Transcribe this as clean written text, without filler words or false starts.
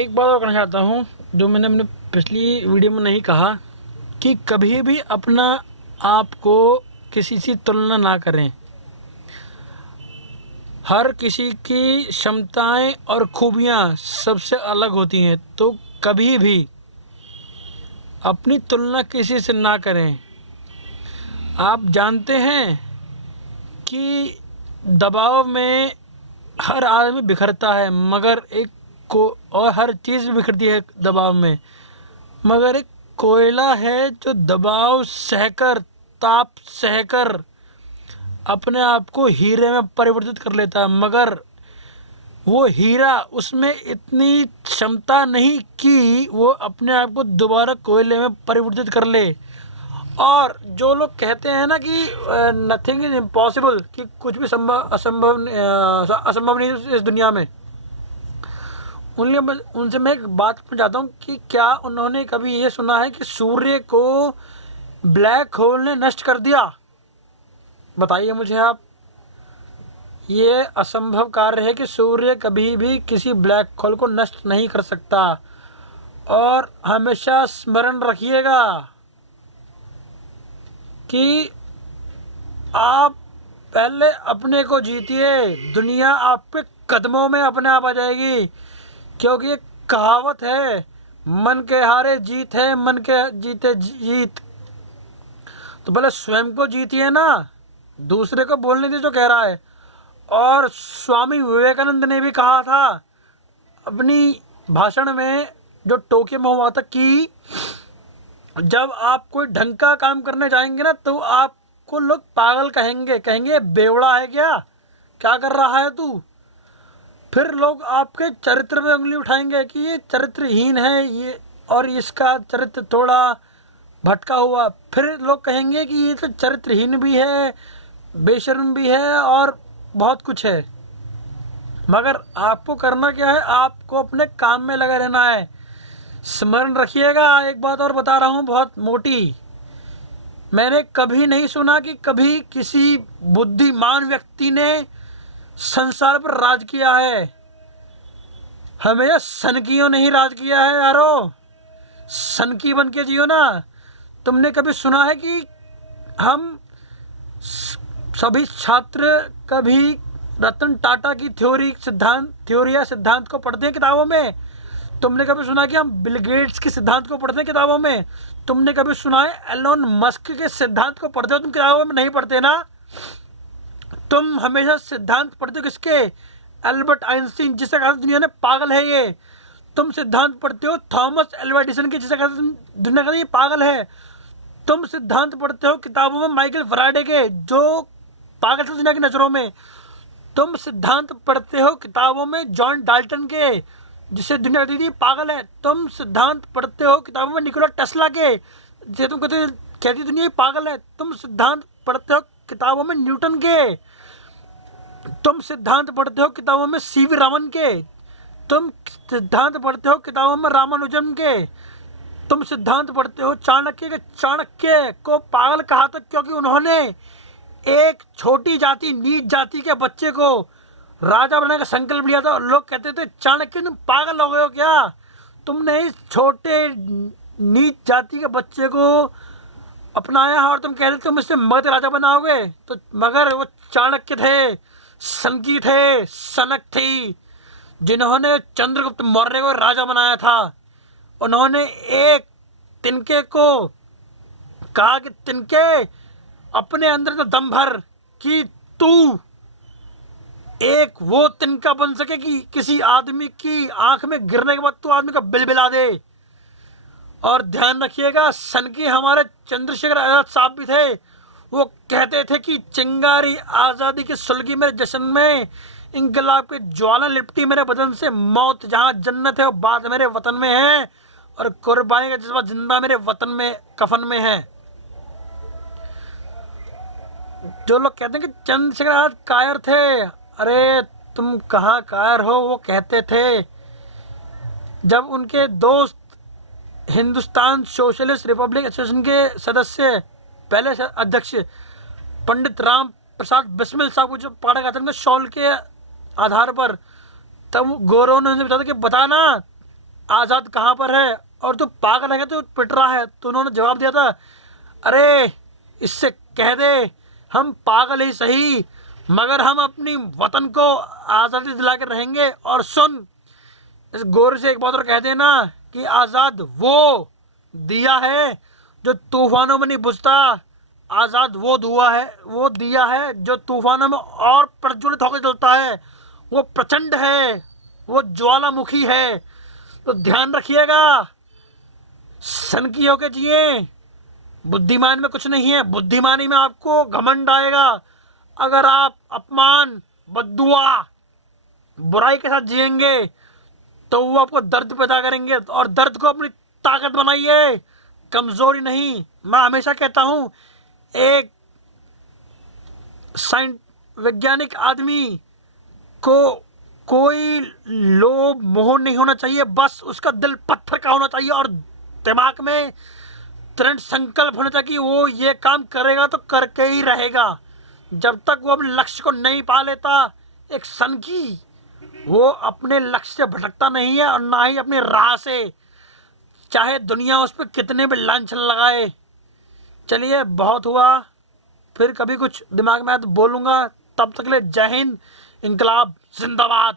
एक बात और कहना चाहता हूँ जो मैंने अपने पिछली वीडियो में नहीं कहा कि कभी भी अपना आप को किसी से तुलना ना करें। हर किसी की क्षमताएं और खूबियाँ सबसे अलग होती हैं, तो कभी भी अपनी तुलना किसी से ना करें। आप जानते हैं कि दबाव में हर आदमी बिखरता है, मगर एक को और हर चीज़ बिखरती है दबाव में, मगर एक कोयला है जो दबाव सहकर, ताप सहकर अपने आप को हीरे में परिवर्तित कर लेता है। मगर वो हीरा, उसमें इतनी क्षमता नहीं कि वो अपने आप को दोबारा कोयले में परिवर्तित कर ले। और जो लोग कहते हैं ना कि नथिंग इज इम्पॉसिबल, कि कुछ भी असंभव नहीं इस दुनिया में, उनसे मैं एक बात पूछना चाहता हूँ कि क्या उन्होंने कभी ये सुना है कि सूर्य को ब्लैक होल ने नष्ट कर दिया? बताइए मुझे आप। ये असंभव कार्य है कि सूर्य कभी भी किसी ब्लैक होल को नष्ट नहीं कर सकता। और हमेशा स्मरण रखिएगा कि आप पहले अपने को जीतिए, दुनिया आपके कदमों में अपने आप आ जाएगी। क्योंकि एक कहावत है, मन के हारे जीत है, मन के जीते जीत। तो पहले स्वयं को जीतिए ना, दूसरे को बोलने दीजिए जो कह रहा है। और स्वामी विवेकानंद ने भी कहा था अपनी भाषण में, जो टोक्यो में हुआ था, कि जब आप कोई ढंग का काम करने जाएंगे ना, तो आपको लोग पागल कहेंगे बेवड़ा है क्या कर रहा है तू। फिर लोग आपके चरित्र पे उंगली उठाएंगे कि ये चरित्रहीन है, ये और इसका चरित्र थोड़ा भटका हुआ। फिर लोग कहेंगे कि ये तो चरित्रहीन भी है, बेशर्म भी है और बहुत कुछ है। मगर आपको करना क्या है, आपको अपने काम में लगा रहना है। स्मरण रखिएगा, एक बात और बता रहा हूँ बहुत मोटी। मैंने कभी नहीं सुना कि कभी किसी बुद्धिमान व्यक्ति ने संसार पर राज किया है। हमेशा सनकियों ने ही राज किया है यारो। सनकी बन के जियो ना। तुमने कभी सुना है कि हम सभी छात्र कभी रतन टाटा की थ्योरी या सिद्धांत को पढ़ते हैं किताबों में? तुमने कभी सुना कि हम बिल गेट्स के सिद्धांत को पढ़ते हैं किताबों में? तुमने कभी सुना है एलोन मस्क के सिद्धांत को पढ़ते हो? तुम किताबों में नहीं पढ़ते ना। तुम हमेशा सिद्धांत पढ़ते हो किसके? एल्बर्ट आइंस्टीन, जिसे कहा दुनिया ने पागल है ये। तुम सिद्धांत पढ़ते हो थॉमस एल्वा एडिसन के, जिसे कहा दुनिया का ये पागल है। तुम सिद्धांत पढ़ते हो किताबों में माइकल फैराडे के, जो पागल थे दुनिया की नज़रों में। तुम सिद्धांत पढ़ते हो किताबों में जॉन डाल्टन के, जिसे दुनिया कहती थी पागल है। तुम सिद्धांत पढ़ते हो किताबों में निकोला टेस्ला के, जिसे तुम कहती दुनिया पागल है। तुम सिद्धांत पढ़ते हो किताबों में न्यूटन के। तुम सिद्धांत पढ़ते हो किताबों में सीवी रामन के। तुम सिद्धांत पढ़ते हो किताबों में रामानुजन के। तुम सिद्धांत पढ़ते हो चाणक्य के। चाणक्य को पागल कहा था क्योंकि उन्होंने एक छोटी जाति, नीच जाति के बच्चे को राजा बनाने का संकल्प लिया था। और लोग कहते थे चाणक्य तुम पागल हो गए हो क्या, तुमने इस छोटे नीच जाति के बच्चे को अपनाया और तुम कहते थे तुम इससे मगध राजा बनाओगे। तो मगर वो चाणक्य थे, सनकी थे, सनक थी, जिन्होंने चंद्रगुप्त मौर्य को राजा बनाया था। उन्होंने एक तिनके को कहा कि तिनके, अपने अंदर तो दम भर कि तू एक वो तिनका बन सके कि किसी आदमी की आंख में गिरने के बाद तू आदमी का बिलबिला दे। और ध्यान रखिएगा, सनकी हमारे चंद्रशेखर आजाद साहब भी थे। वो कहते थे कि चिंगारी आज़ादी की सुलगी मेरे जश्न में, इंकलाब की ज्वाला लिपटी मेरे बदन से, मौत जहाँ जन्नत है वो बात मेरे वतन में है, और कुर्बानी का जज्बा जिंदा मेरे वतन में कफन में है। जो लोग कहते हैं कि चंद्रशेखर आजाद कायर थे, अरे तुम कहाँ कायर हो। वो कहते थे जब उनके दोस्त हिंदुस्तान सोशलिस्ट रिपब्लिक एसोसिएशन के सदस्य, पहले अध्यक्ष पंडित राम प्रसाद बिस्मिल साहब को जो पकड़ा गया था शॉल के आधार पर, तब गौरव ने उन्हें बताया कि बताना आज़ाद कहाँ पर है और तू पागल है क्या, तू पिट रहा है। तो उन्होंने जवाब दिया था, अरे इससे कह दे हम पागल ही सही मगर हम अपनी वतन को आज़ादी दिला के रहेंगे। और सुन, इस गोरे से एक बात और कह देना कि आज़ाद वो दिया है जो तूफानों में नहीं बुझता, आज़ाद वो धुआं है, वो दिया है जो तूफानों में और प्रज्वलित होकर जलता है। वो प्रचंड है, वो ज्वालामुखी है। तो ध्यान रखिएगा, सनकी होके जिए। बुद्धिमान में कुछ नहीं है, बुद्धिमानी में आपको घमंड आएगा। अगर आप अपमान, बद्दुआ, बुराई के साथ जिएंगे तो वो आपको दर्द पैदा करेंगे, और दर्द को अपनी ताकत बनाइए, कमजोरी नहीं। मैं हमेशा कहता हूं, एक वैज्ञानिक आदमी को कोई लोभ मोह नहीं होना चाहिए, बस उसका दिल पत्थर का होना चाहिए और दिमाग में दृढ़ संकल्प होना चाहिए कि वो ये काम करेगा तो करके ही रहेगा। जब तक वो अपने लक्ष्य को नहीं पा लेता, एक सनकी वो अपने लक्ष्य से भटकता नहीं है और ना ही अपनी राह से, चाहे दुनिया उस पर कितने भी लांछन लगाए। चलिए बहुत हुआ, फिर कभी कुछ दिमाग में आया तो बोलूँगा। तब तक ले जय हिंद, इंकलाब जिंदाबाद।